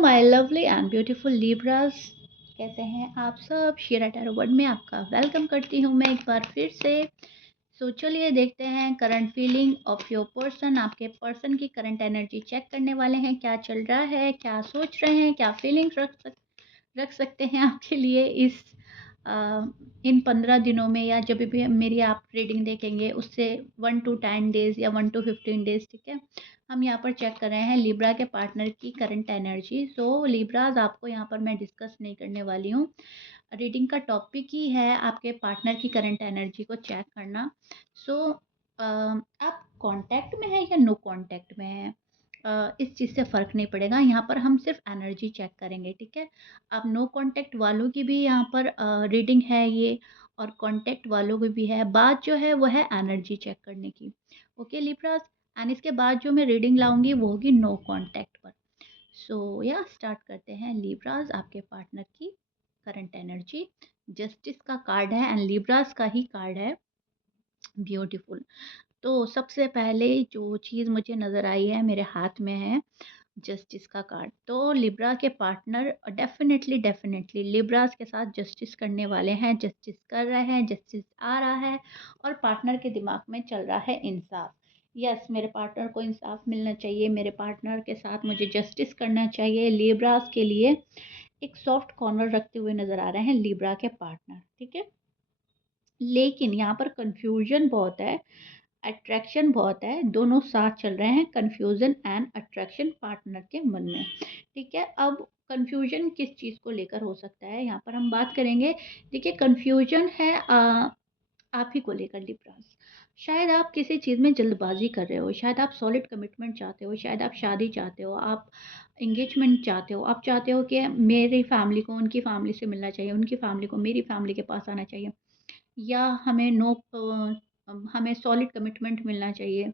My lovely and beautiful Libras, कैसे हैं आप सब। शीरा टैरो वर्ल्ड में आपका वेलकम करती हूँ मैं एक बार फिर से। चलिए देखते हैं current feeling of your person. आपके पर्सन की करंट एनर्जी चेक करने वाले हैं, क्या चल रहा है, क्या सोच रहे हैं, क्या फीलिंग्स रख सकते हैं आपके लिए इस इन 15 दिनों में, या जब भी मेरी आप रीडिंग देखेंगे उससे 1 to 10 डेज या 1 to 15 डेज। ठीक है, हम यहाँ पर चेक कर रहे हैं लिब्रा के पार्टनर की करंट एनर्जी। लिब्राज, आपको यहाँ पर मैं डिस्कस नहीं करने वाली हूँ। रीडिंग का टॉपिक ही है आपके पार्टनर की करंट एनर्जी को चेक करना। सो आप कांटेक्ट में है या नो कांटेक्ट में है, इस चीज़ से फ़र्क नहीं पड़ेगा। यहाँ पर हम सिर्फ एनर्जी चेक करेंगे। ठीक है, अब नो कांटेक्ट वालों की भी यहाँ पर रीडिंग है ये, और कांटेक्ट वालों की भी है। बात जो है वो है एनर्जी चेक करने की। ओके लिब्रास, एंड इसके बाद जो मैं रीडिंग लाऊंगी वो होगी नो कांटेक्ट पर। या स्टार्ट करते हैं लिब्रास, आपके पार्टनर की करंट एनर्जी। जस्टिस का कार्ड है एंड लिब्रास का ही कार्ड है। ब्यूटीफुल। तो सबसे पहले जो चीज़ मुझे नज़र आई है मेरे हाथ में है जस्टिस का कार्ड। तो लिब्रा के पार्टनर डेफिनेटली डेफिनेटली लिब्रास के साथ जस्टिस करने वाले हैं, जस्टिस कर रहे हैं, जस्टिस आ रहा है, और पार्टनर के दिमाग में चल रहा है इंसाफ। यस, मेरे पार्टनर को इंसाफ मिलना चाहिए, मेरे पार्टनर के साथ मुझे जस्टिस करना चाहिए। लिब्रास के लिए एक सॉफ्ट कॉर्नर रखते हुए नज़र आ रहे हैं लिब्रा के पार्टनर। ठीक है, लेकिन यहाँ पर कंफ्यूजन बहुत है, अट्रैक्शन बहुत है। दोनों साथ चल रहे हैं, कंफ्यूजन एंड अट्रैक्शन पार्टनर के मन में। ठीक है, अब कंफ्यूजन किस चीज़ को लेकर हो सकता है, यहाँ पर हम बात करेंगे। देखिए, कंफ्यूजन है आप ही को लेकर लिब्रास। शायद आप किसी चीज़ में जल्दबाजी कर रहे हो, शायद आप सॉलिड कमिटमेंट चाहते हो, शायद आप शादी चाहते हो, आप एंगेजमेंट चाहते हो, आप चाहते हो कि मेरी फैमिली को उनकी फैमिली से मिलना चाहिए, उनकी फैमिली को मेरी फैमिली के पास आना चाहिए, या हमें सॉलिड कमिटमेंट मिलना चाहिए,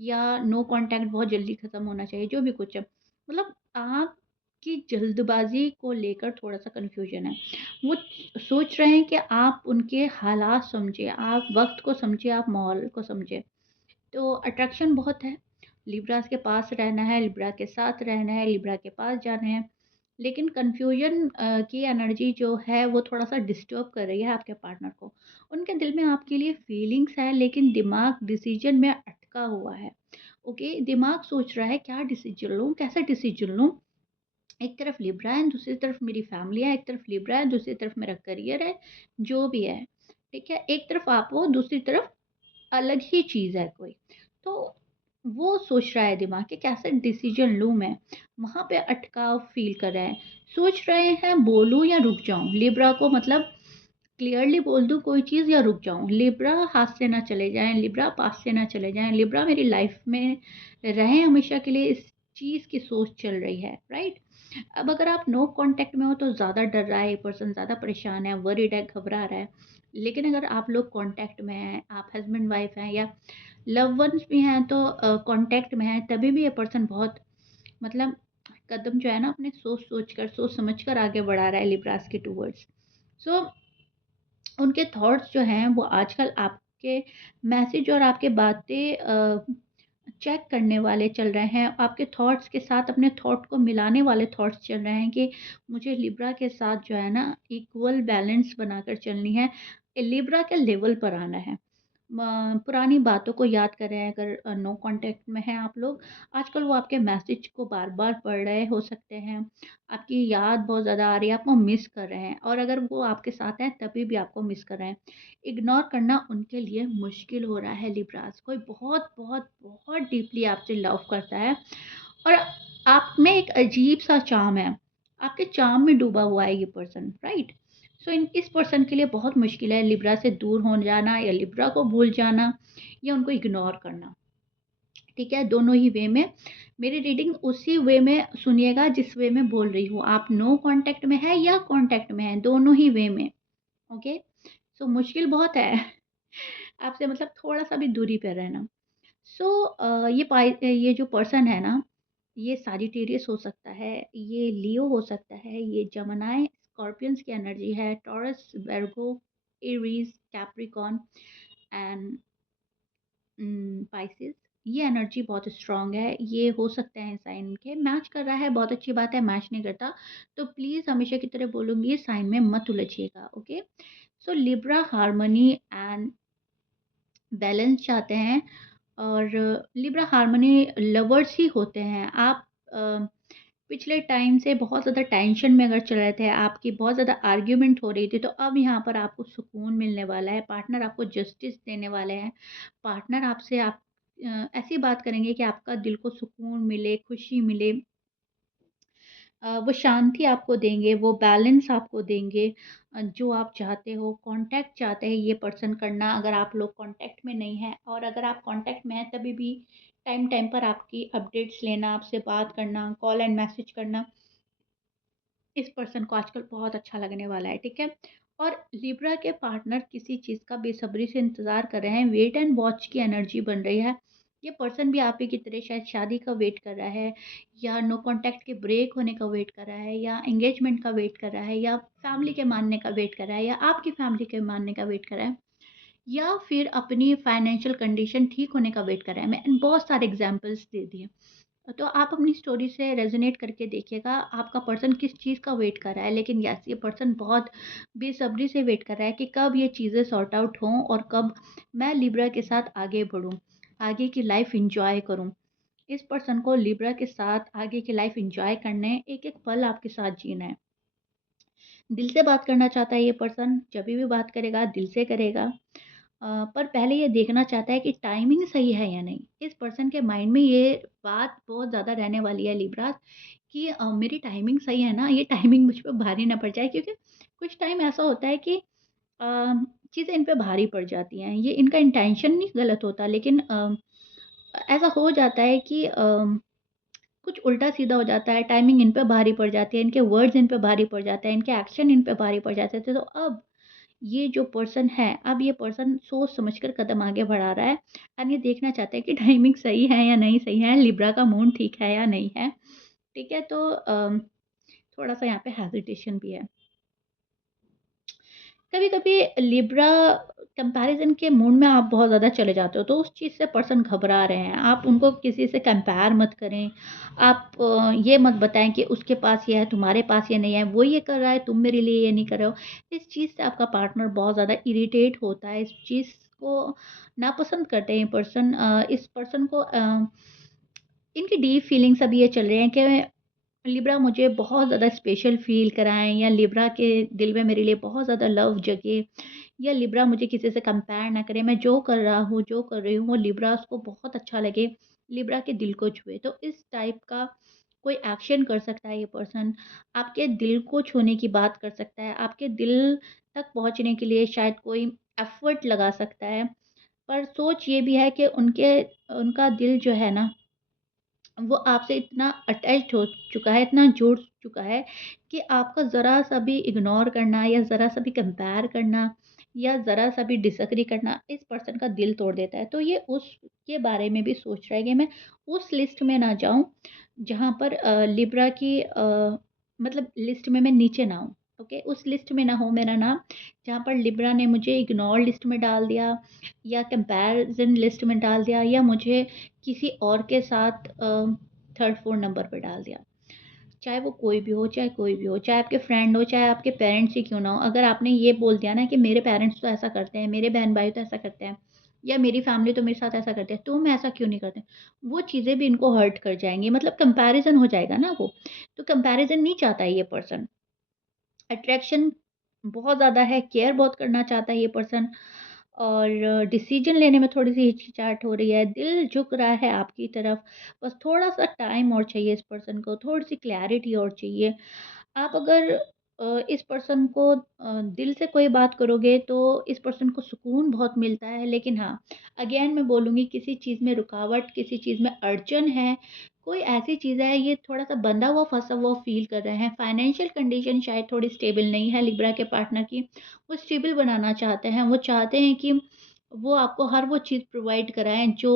या नो कांटेक्ट बहुत जल्दी ख़त्म होना चाहिए, जो भी कुछ है। मतलब आपकी जल्दबाज़ी को लेकर थोड़ा-सा कन्फ्यूज़न है। वो सोच रहे हैं कि आप उनके हालात समझें, आप वक़्त को समझें, आप माहौल को समझें। तो अट्रैक्शन बहुत है, लिब्रास के पास रहना है, लिब्रा के साथ रहना है, लिब्रा के पास जाना है। लेकिन कन्फ्यूजन की एनर्जी जो है वो थोड़ा-सा डिस्टर्ब कर रही है आपके पार्टनर को। उनके दिल में आपके लिए फीलिंग्स है, लेकिन दिमाग डिसीजन में अटका हुआ है। ओके, दिमाग सोच रहा है क्या डिसीजन लूँ, कैसा डिसीजन लूँ? एक तरफ लिब्रा है, दूसरी तरफ मेरी फैमिली है, एक तरफ लिब्रा है, दूसरी तरफ मेरा करियर है, जो भी है। ठीक है, एक तरफ आप हो, दूसरी तरफ अलग ही चीज़ है कोई। तो वो सोच रहा है दिमाग कि कैसे डिसीजन लूँ मैं, वहाँ पे अटकाव फ़ील कर रहे हैं। सोच रहे हैं बोलूँ या रुक जाऊँ? लिब्रा को मतलब क्लियरली बोल दूँ कोई चीज़ या रुक जाऊँ? लिब्रा हाथ से ना चले जाएँ, लिब्रा पास से ना चले जाएँ, लिब्रा मेरी लाइफ़ में रहें हमेशा के लिए, इस चीज़ की सोच चल रही है, राइट? अब अगर आप नो कांटेक्ट में हो तो ज़्यादा डर रहा है ये पर्सन, ज़्यादा परेशान है, वरीड है, घबरा रहा है। लेकिन अगर आप लोग कांटेक्ट में हैं, आप हस्बैंड वाइफ हैं, या लव वन्स भी हैं, तो कांटेक्ट में हैं, तभी भी ये पर्सन बहुत मतलब कदम जो है ना अपने सोच कर, सोच समझ कर आगे बढ़ा रहा है लिब्रास के टूवर्ड्स। सो उनके थॉट्स जो हैं वो आजकल आपके मैसेज और आपके बातें चेक करने वाले चल रहे हैं। आपके थॉट्स के साथ अपने थॉट को मिलाने वाले थॉट्स चल रहे हैं कि मुझे लिब्रा के साथ जो है ना इक्वल बैलेंस बनाकर चलनी है, लिब्रा के लेवल पर आना है। पुरानी बातों को याद कर रहे हैं। अगर नो कांटेक्ट में हैं आप लोग, आजकल वो आपके मैसेज को बार-बार पढ़ रहे हो सकते हैं। आपकी याद बहुत ज़्यादा आ रही है, आपको मिस कर रहे हैं, और अगर वो आपके साथ हैं तभी भी आपको मिस कर रहे हैं। इग्नोर करना उनके लिए मुश्किल हो रहा है लिब्रास। कोई बहुत, बहुत, बहुत डीपली आपसे लव करता है, और आप में एक अजीब-सा चार्म है। आपके चार्म में डूबा हुआ है ये पर्सन, राइट? इन इस पर्सन के लिए बहुत मुश्किल है लिब्रा से दूर हो जाना, या लिब्रा को भूल जाना, या उनको इग्नोर करना। ठीक है, दोनों ही वे में मेरी रीडिंग उसी वे में सुनिएगा जिस वे में बोल रही हूँ। आप नो कांटेक्ट में है या कांटेक्ट में है, दोनों ही वे में। ओके, मुश्किल बहुत है आपसे मतलब थोड़ा-सा भी दूरी पे रहना। ये जो पर्सन है ना, ये सजिटेरियस हो सकता है, ये लियो हो सकता है, ये जेमिनी, स्कॉर्पियंस की एनर्जी है, taurus, Virgo, Aries, Capricorn and Pisces. ये एनर्जी बहुत स्ट्रॉन्ग है, ये हो सकता है साइन के मैच कर रहा है, बहुत अच्छी बात है, मैच नहीं करता, तो प्लीज़ हमेशा की तरह बोलूँगी साइन में मत उलझिएगा, okay? So Libra harmony and balance चाहते हैं और लिब्रा हार्मनी लवर्स ही होते हैं। आप अ, पिछले टाइम से बहुत ज़्यादा टेंशन में अगर चल रहे थे, आपकी बहुत ज़्यादा आर्ग्यूमेंट हो रही थी, तो अब यहाँ पर आपको सुकून मिलने वाला है, पार्टनर आपको जस्टिस देने वाले हैं। पार्टनर आपसे ऐसी बात करेंगे कि आपका दिल को सुकून मिले, खुशी मिले, वो शांति आपको देंगे, वो बैलेंस आपको देंगे, जो आप चाहते हो। कॉन्टैक्ट चाहते हैं ये पर्सन करना, अगर आप लोग कॉन्टैक्ट में नहीं हैं, और अगर आप कॉन्टैक्ट में हैं तभी भी टाइम टाइम पर आपकी अपडेट्स लेना, आपसे बात करना, कॉल एंड मैसेज करना, इस पर्सन को आजकल बहुत अच्छा लगने वाला है, ठीक है? और लिब्रा के पार्टनर किसी चीज़ का बेसब्री से इंतज़ार कर रहे हैं, वेट एंड वॉच की एनर्जी बन रही है। ये पर्सन भी आप ही की तरह शायद शादी का वेट कर रहा है, या नो कॉन्टैक्ट के ब्रेक होने का वेट कर रहा है, या एंगेजमेंट का वेट कर रहा है, या फैमिली के मानने का वेट कर रहा है, या आपकी फैमिली के मानने का वेट कर रहा है, या फिर अपनी फाइनेंशियल कंडीशन ठीक होने का वेट कर रहा है। मैं बहुत सारे एग्ज़ाम्पल्स दे दिए। तो आप अपनी स्टोरी से रेज़ोनेट करके देखिएगा, आपका पर्सन किस चीज़ का वेट कर रहा है। लेकिन यस, ये पर्सन बहुत बेसब्री से वेट कर रहा है कि कब ये चीज़ें सॉर्ट आउट हों और कब मैं लिब्रा के साथ आगे बढ़ूँ, आगे की लाइफ़ एन्जॉय करूँ। इस पर्सन को लिब्रा के साथ आगे की लाइफ़ एन्जॉय करने, एक-एक पल आपके साथ जीना है। दिल से बात करना चाहता है ये पर्सन, जभी भी बात करेगा दिल से करेगा। पर पहले ये देखना चाहता है कि टाइमिंग सही है या नहीं। इस पर्सन के माइंड में ये बात बहुत ज़्यादा रहने वाली है लिब्रा कि मेरी टाइमिंग सही है ना, ये टाइमिंग मुझ पे भारी ना पड़ जाए, क्योंकि कुछ टाइम ऐसा होता है कि चीज़ें इन पे भारी पड़ जाती हैं। ये इनका इंटेंशन नहीं गलत होता, लेकिन ऐसा हो जाता है कि कुछ उल्टा-सीधा हो जाता है, टाइमिंग इन पे भारी पड़ जाती है, इनके वर्ड्स इन पे भारी पड़ जाते हैं, इनके एक्शन इन पे भारी पड़ जाते थे। तो अब ये जो पर्सन है, अब ये पर्सन सोच समझ कर कदम आगे बढ़ा रहा है, एंड ये देखना चाहता है कि टाइमिंग सही है या नहीं सही है, लिब्रा का मूड ठीक है या नहीं है, ठीक है? तो थोड़ा-सा यहाँ पे हेजिटेशन भी है। कभी-कभी लिब्रा कंपैरिज़न के मूड में आप बहुत ज़्यादा चले जाते हो, तो उस चीज़ से पर्सन घबरा रहे हैं। आप उनको किसी से कंपेयर मत करें। आप ये मत बताएँ कि उसके पास ये है, तुम्हारे पास ये नहीं है, वो ये कर रहा है, तुम मेरे लिए ये नहीं कर रहे हो। इस चीज़ से आपका पार्टनर बहुत ज़्यादा इरिटेट होता है, इस चीज़ को नापसंद करते हैं ये पर्सन। इस पर्सन को इनकी डीप फीलिंग्स अभी ये चल रहे हैं कि लिब्रा मुझे बहुत ज़्यादा स्पेशल फ़ील कराएँ, या लिब्रा के दिल में मेरे लिए बहुत ज़्यादा लव जगे, या लिब्रा मुझे किसी से कंपेयर ना करे। मैं जो कर रहा हूँ, जो कर रही हूँ, वो लिब्रा उसको बहुत अच्छा लगे, लिब्रा के दिल को छुए। तो इस टाइप का कोई एक्शन कर सकता है ये पर्सन, आपके दिल को छूने की बात कर सकता है, आपके दिल तक पहुँचने के लिए शायद कोई एफ़र्ट लगा सकता है। पर सोच ये भी है कि उनका दिल जो है ना, वो आपसे इतना अटैच्ड हो चुका है, इतना जुड़ चुका है कि आपका ज़रा-सा भी इग्नोर करना, या ज़रा-सा भी कंपेयर करना, या ज़रा-सा भी डिसएग्री करना, इस पर्सन का दिल तोड़ देता है। तो ये उसके बारे में भी सोच रहा है कि मैं उस लिस्ट में ना जाऊँ, जहाँ पर लिब्रा की मतलब लिस्ट में मैं नीचे ना हूँ, ओके? उस लिस्ट में ना हो मेरा नाम, जहाँ पर लिब्रा ने मुझे इग्नोर लिस्ट में डाल दिया, या कंपैरिज़न लिस्ट में डाल दिया, या मुझे किसी और के साथ 3rd-4 नंबर पे डाल दिया। चाहे वो कोई भी हो, चाहे कोई भी हो, चाहे आपके फ्रेंड हो, चाहे आपके पेरेंट्स ही क्यों ना हो। अगर आपने ये बोल दिया ना कि मेरे पेरेंट्स तो ऐसा करते हैं, मेरे बहन-भाई तो ऐसा करते हैं, या मेरी फैमिली तो मेरे साथ ऐसा करते हैं, तुम ऐसा क्यों नहीं करते? वो चीज़ें भी इनको हर्ट कर जाएँगी, मतलब कंपैरिज़न हो जाएगा ना वो। तो कंपैरिज़न नहीं चाहता है ये पर्सन। अट्रैक्शन बहुत ज़्यादा है, केयर बहुत करना चाहता है ये पर्सन, और डिसीजन लेने में थोड़ी-सी हिचकिचाहट हो रही है, दिल झुक रहा है आपकी तरफ, बस थोड़ा-सा टाइम और चाहिए इस पर्सन को, थोड़ी-सी क्लैरिटी और चाहिए। आप अगर इस पर्सन को दिल से कोई बात करोगे तो इस पर्सन को सुकून बहुत मिलता है, लेकिन हाँ, अगेन मैं बोलूँगी किसी चीज़ में रुकावट, किसी चीज़ में अड़चन है, कोई ऐसी चीज़ है, ये थोड़ा-सा बंधा हुआ, फँसा हुआ फ़ील कर रहे हैं। फाइनेंशियल कंडीशन शायद थोड़ी स्टेबल नहीं है लिब्रा के पार्टनर की, वो स्टेबल बनाना चाहते हैं। वो चाहते हैं कि वो आपको हर वो चीज़ प्रोवाइड कराएँ जो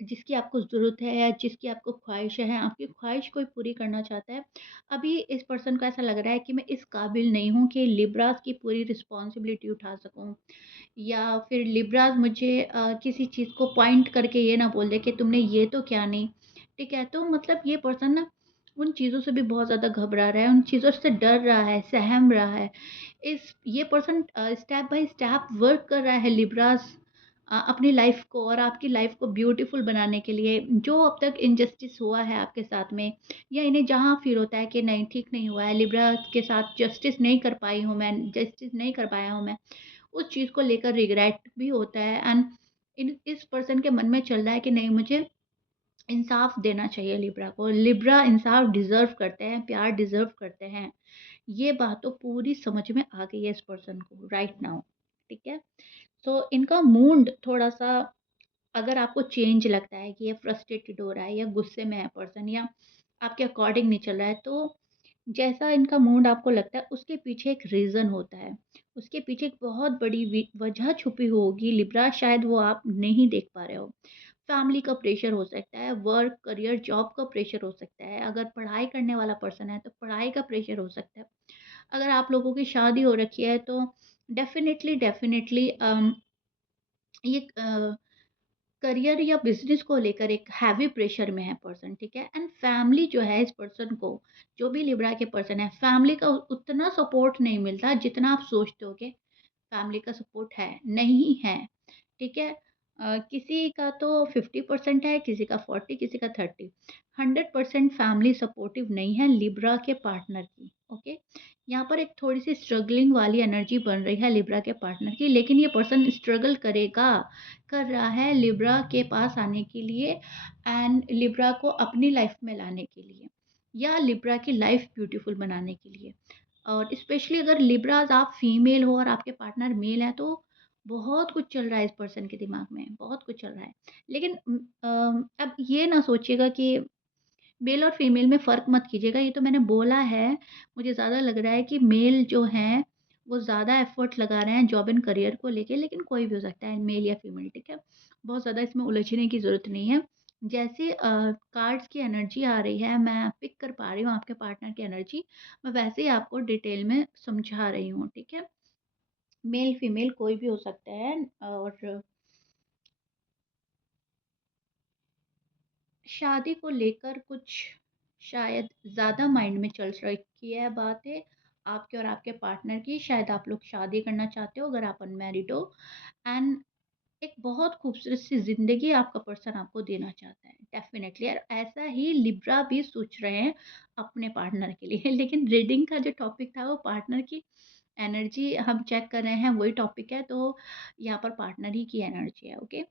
जिसकी आपको ज़रूरत है या जिसकी आपको ख़्वाहिशें हैं, आपकी ख़्वाहिश कोई पूरी करना चाहता है। अभी इस पर्सन को ऐसा लग रहा है कि मैं इस काबिल नहीं हूँ कि लिब्रास की पूरी रिस्पॉन्सिबिलिटी उठा सकूँ, या फिर लिब्रास मुझे किसी चीज़ को पॉइंट करके ये ना बोल दे कि तुमने ये तो किया नहीं, ठीक है? तो मतलब ये पर्सन ना उन चीज़ों से भी बहुत ज़्यादा घबरा रहा है, उन चीज़ों से डर रहा है, सहम रहा है। ये person step by step work कर रहा है लिब्रास अपनी लाइफ को और आपकी लाइफ को ब्यूटीफुल बनाने के लिए। जो अब तक इनजस्टिस हुआ है आपके साथ में, या इन्हें जहाँ फ़ील होता है कि नहीं ठीक नहीं हुआ है, लिब्रा के साथ जस्टिस नहीं कर पाई हूँ मैं, जस्टिस नहीं कर पाया हूँ मैं, उस चीज़ को लेकर रिग्रेट भी होता है। एंड इन इस पर्सन के मन में चल रहा है कि नहीं, मुझे इंसाफ देना चाहिए लिब्रा को। लिब्रा इंसाफ डिज़र्व करते हैं, प्यार डिज़र्व करते हैं। ये बात तो पूरी समझ में आ गई है इस पर्सन को राइट नाउ, ठीक है? तो इनका मूड थोड़ा-सा, अगर आपको चेंज लगता है कि ये फ्रस्ट्रेटेड हो रहा है या गुस्से में है पर्सन, या आपके अकॉर्डिंग नहीं चल रहा है, तो जैसा इनका मूड आपको लगता है उसके पीछे एक रीज़न होता है। उसके पीछे एक बहुत बड़ी वजह छुपी होगी लिब्रा, शायद वो आप नहीं देख पा रहे हो। फैमिली का प्रेशर हो सकता है, वर्क, करियर, जॉब का प्रेशर हो सकता है। अगर पढ़ाई करने वाला पर्सन है तो पढ़ाई का प्रेशर हो सकता है। अगर आप लोगों की शादी हो रखी है तो डेफ़िनेटली डेफ़िनेटली ये करियर या बिज़नेस को लेकर एक हैवी प्रेशर में है पर्सन, ठीक है? एंड फैमिली जो है इस पर्सन को, जो भी लिब्रा के पर्सन है, फैमिली का उतना सपोर्ट नहीं मिलता जितना आप सोचते हो कि फैमिली का सपोर्ट है, नहीं है, ठीक है? किसी का तो 50% है, किसी का 40, किसी का 30। 100% फैमिली सपोर्टिव नहीं है लिब्रा के पार्टनर की, ओके? यहाँ पर एक थोड़ी-सी स्ट्रगलिंग वाली एनर्जी बन रही है लिब्रा के पार्टनर की, लेकिन ये पर्सन स्ट्रगल करेगा, कर रहा है लिब्रा के पास आने के लिए एंड लिब्रा को अपनी लाइफ में लाने के लिए, या लिब्रा की लाइफ ब्यूटीफुल बनाने के लिए। और स्पेशली अगर लिब्राज़ आप फीमेल हो और आपके पार्टनर मेल हैं, तो बहुत कुछ चल रहा है इस पर्सन के दिमाग में, बहुत कुछ चल रहा है। लेकिन अब ये ना सोचिएगा कि मेल और फीमेल में फ़र्क मत कीजिएगा, ये तो मैंने बोला है। मुझे ज़्यादा लग रहा है कि मेल जो हैं, वो ज़्यादा एफ़र्ट लगा रहे हैं जॉब एंड करियर को लेके, लेकिन कोई भी हो सकता है, मेल या फीमेल, ठीक है? बहुत ज़्यादा इसमें उलझने की ज़रूरत नहीं है। जैसे कार्ड्स की एनर्जी आ रही है, मैं पिक कर पा रही हूँ आपके पार्टनर की एनर्जी, मैं वैसे ही आपको डिटेल में समझा रही हूँ, ठीक है? मेल, फीमेल कोई भी हो सकता है। और शादी को लेकर कुछ शायद ज़्यादा माइंड में चल रखी है बातें आपके और आपके पार्टनर की। शायद आप लोग शादी करना चाहते हो अगर आप अनमैरिड हो, एंड एक बहुत खूबसूरत सी ज़िंदगी आपका पर्सन आपको देना चाहता है डेफ़िनेटली, और ऐसा ही लिब्रा भी सोच रहे हैं अपने पार्टनर के लिए। लेकिन रीडिंग का जो टॉपिक था वो पार्टनर की एनर्जी हम चेक कर रहे हैं, वही टॉपिक है, तो यहाँ पर पार्टनर ही की एनर्जी है, ओके?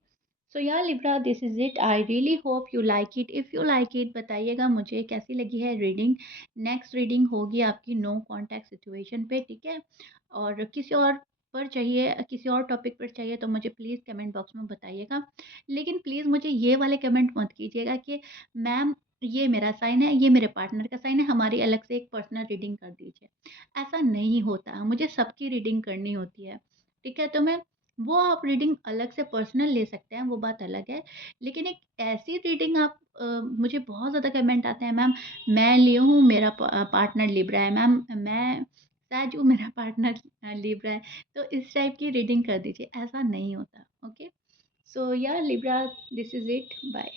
सो या libra, this is it. I really hope you like it. If you like it, बताइएगा मुझे कैसी लगी है रीडिंग। नेक्स्ट रीडिंग होगी आपकी नो कॉन्टैक्ट सिचुएशन पे, ठीक है? और किसी और पर चाहिए, किसी और टॉपिक पर चाहिए तो मुझे प्लीज़ कमेंट बॉक्स में बताइएगा। लेकिन प्लीज़ मुझे ये वाले कमेंट मत कीजिएगा कि मैम ये मेरा साइन है, ये मेरे पार्टनर का साइन है, हमारी अलग से एक पर्सनल रीडिंग कर दीजिए। ऐसा नहीं होता, मुझे सबकी रीडिंग करनी होती है, ठीक है? तो मैं वो आप रीडिंग अलग से पर्सनल ले सकते हैं, वो बात अलग है। लेकिन एक ऐसी रीडिंग आप मुझे बहुत ज़्यादा कमेंट आते हैं, मैम मैं ली हूँ, मेरा पार्टनर लिब्रा है, मैम मैं सहज हूँ, मेरा पार्टनर लिब्रा है, तो इस टाइप की रीडिंग कर दीजिए, ऐसा नहीं होता, ओके? सो या libra, this is it, bye.